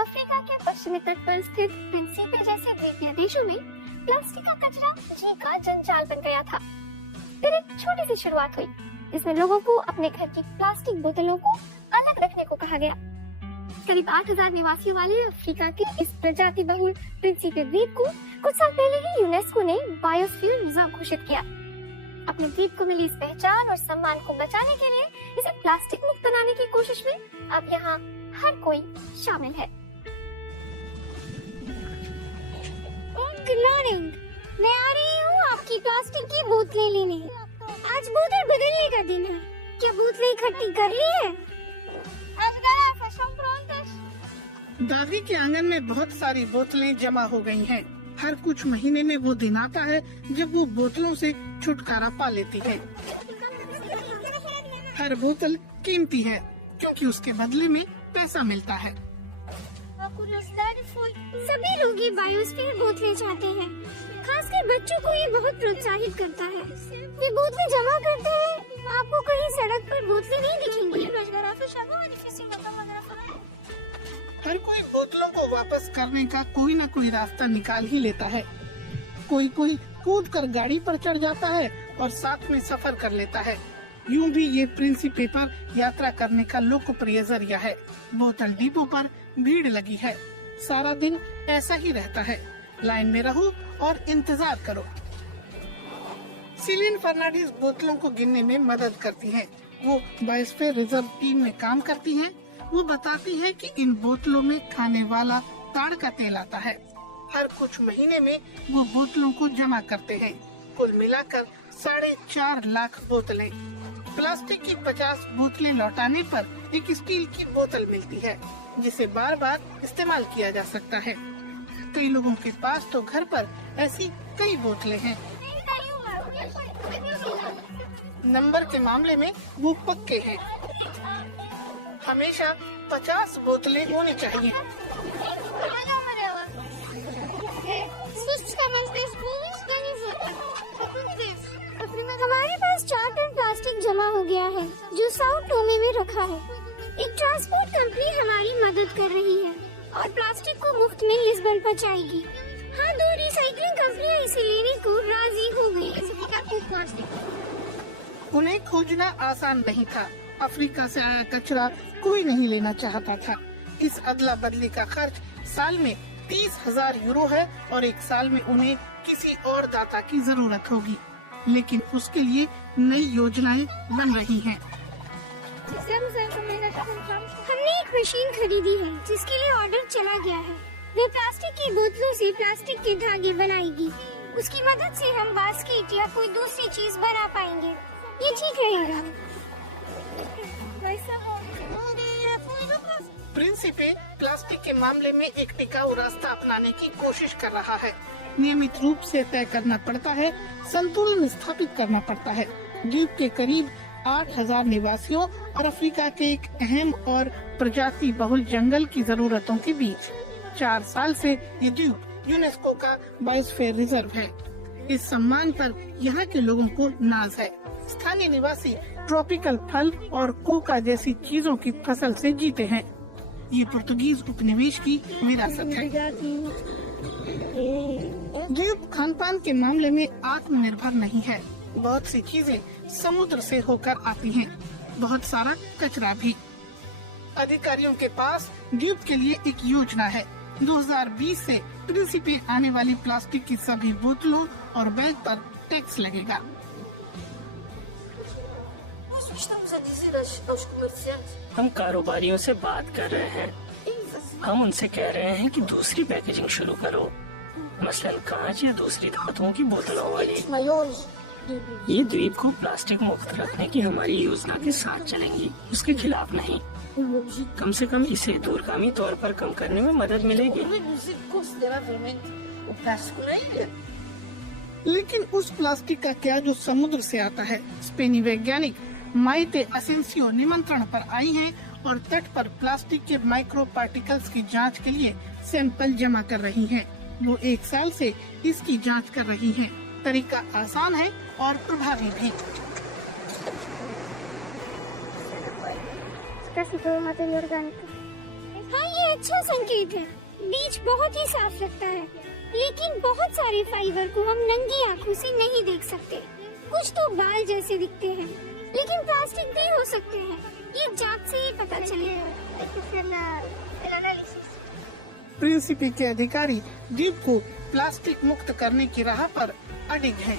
Africa के पश्चिमी तट पर स्थित प्रिंसिपे जैसे द्वीपीय देशों में प्लास्टिक का कचरा जी का जंजाल बन गया था। फिर एक छोटी सी शुरुआत हुई, जिसमें लोगों को अपने घर की प्लास्टिक बोतलों को अलग रखने को कहा गया। करीब 8,000 निवासियों वाले अफ्रीका के इस प्रजाति बहुल प्रिंसिपे द्वीप को कुछ साल पहले ही यूनेस्को ने बायोस्फीयर रिजर्व घोषित किया। अपने द्वीप को मिली इस पहचान और सम्मान को बचाने के लिए इसे प्लास्टिक मुक्त बनाने की कोशिश में अब यहाँ हर कोई शामिल है। गुड मॉर्निंग, मैं आ रही हूँ आपकी प्लास्टिक की बोतलें लेने। आज बोतल बदलने का दिन है, क्या बोतलें इकट्ठी कर ली है? दादी के आंगन में बहुत सारी बोतलें जमा हो गई हैं। हर कुछ महीने में वो दिन आता है जब वो बोतलों से छुटकारा पा लेती है। हर बोतल कीमती है क्योंकि उसके बदले में पैसा मिलता है। सभी लोग ये बायोस्फीयर बोतलें चाहते हैं, खासकर बच्चों को ये बहुत प्रोत्साहित करता है। ये बोतलें जमा करते हैं, आपको कहीं सड़क पर बोतलें नहीं दिखेंगी। हर कोई बोतलों को वापस करने का कोई न कोई रास्ता निकाल ही लेता है। कोई कूद कर गाड़ी पर चढ़ जाता है और साथ में सफर कर लेता है। यूं भी ये प्रिंसिपे पर यात्रा करने का लोकप्रिय जरिया है। बोतल डिपो पर भीड़ लगी है। सारा दिन ऐसा ही रहता है। लाइन में रहो और इंतजार करो। सिलिन फर्नांडीज बोतलों को गिनने में मदद करती हैं। वो बायोस्फीयर रिजर्व टीम में काम करती हैं। वो बताती है कि इन बोतलों में खाने वाला ताड़ का तेल आता है। हर कुछ महीने में वो बोतलों को जमा करते हैं। कुल मिलाकर 4.5 लाख बोतलें। प्लास्टिक की 50 बोतलें लौटाने पर एक स्टील की बोतल मिलती है, जिसे बार बार इस्तेमाल किया जा सकता है। कई लोगों के पास तो घर पर ऐसी कई बोतलें हैं। नंबर के मामले में वो पक्के हैं। हमेशा 50 बोतलें होनी चाहिए। हमारे पास 4 टन प्लास्टिक जमा हो गया है, जो साउथ टोमे में रखा है। एक ट्रांसपोर्ट कंपनी हमारी मदद कर रही है और प्लास्टिक को मुफ्त में लिस्बन पहुंचाएगी। हाँ, 2 रिसाइकलिंग कंपनियां इसे लेने को राजी हो गई। उन्हें खोजना आसान नहीं था। अफ्रीका से आया कचरा कोई नहीं लेना चाहता था। इस अदला बदली का खर्च साल में 30,000 यूरो है और एक साल में उन्हें किसी और दाता की जरूरत होगी, लेकिन उसके लिए नई योजनाएं बन रही हैं। हमने एक मशीन खरीदी है जिसके लिए ऑर्डर चला गया है। वे प्लास्टिक की बोतलों से प्लास्टिक के धागे बनाएगी। उसकी मदद से हम बास्केट या कोई दूसरी चीज बना पाएंगे। ये ठीक रहेगा। प्रिंसिपे प्लास्टिक के मामले में एक टिकाऊ रास्ता अपनाने की कोशिश कर रहा है। नियमित रूप से तय करना पड़ता है, संतुलन स्थापित करना पड़ता है। द्वीप के करीब 8,000 निवासियों और अफ्रीका के एक अहम और प्रजाति बहुल जंगल की जरूरतों के बीच 4 साल से ये द्वीप यूनेस्को का बायोस्फीयर रिजर्व है। इस सम्मान पर यहाँ के लोगों को नाज है। स्थानीय निवासी ट्रॉपिकल फल और कोका जैसी चीजों की फसल से जीते हैं। ये पुर्तगीज उपनिवेश की विरासत है। द्वीप खान पान के मामले में आत्मनिर्भर नहीं है। बहुत सी चीजें समुद्र से होकर आती हैं, बहुत सारा कचरा भी। अधिकारियों के पास द्वीप के लिए एक योजना है। 2020 से प्रिंसिपे आने वाली प्लास्टिक की सभी बोतलों और बैग पर टैक्स लगेगा। हम कारोबारियों से बात कर रहे हैं। हम उनसे कह रहे हैं कि दूसरी पैकेजिंग शुरू करो, मसलन कांच या दूसरी धातुओं की बोतलों वाली। ये द्वीप को प्लास्टिक मुक्त रखने की हमारी योजना के साथ चलेंगी, उसके खिलाफ नहीं। कम से कम इसे दूरगामी तौर पर कम करने में मदद मिलेगी। लेकिन उस प्लास्टिक का क्या जो समुद्र से आता है? स्पेनी वैज्ञानिक माइटे असेंसियो निमंत्रण पर आई हैं और तट पर प्लास्टिक के माइक्रो पार्टिकल्स की जांच के लिए सैंपल जमा कर रही हैं। वो 1 साल से इसकी जांच कर रही हैं। तरीका आसान है और प्रभावी भी। हाँ, ये अच्छा संकेत है। बीच बहुत ही साफ लगता है, लेकिन बहुत सारे फाइबर को हम नंगी आंखों से नहीं देख सकते। कुछ तो बाल जैसे दिखते हैं, लेकिन प्लास्टिक भी हो सकते हैं। ये जांच से ही पता चलेगा। प्रिंसिपी के अधिकारी द्वीप को प्लास्टिक मुक्त करने की राह पर अडिग हैं।